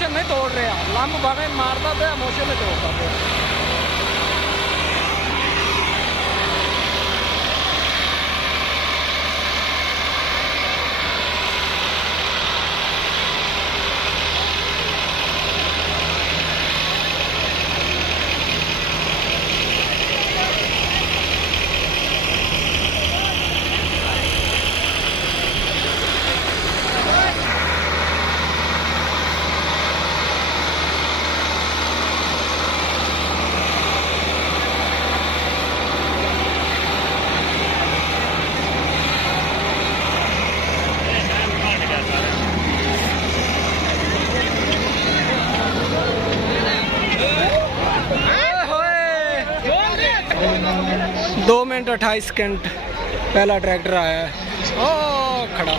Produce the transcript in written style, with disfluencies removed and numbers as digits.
Emotion ਨਹੀਂ ਤੋੜ ਰਿਹਾ, ਲੰਮ ਭਾਵੇਂ ਮਾਰਦਾ ਪਿਆ, ਇਮੋਸ਼ਨ ਨਹੀਂ ਤੋੜਦਾ ਪਿਆ। दो मिनट 28 सेकंड पहला ट्रैक्टर आया है, ओ खड़ा।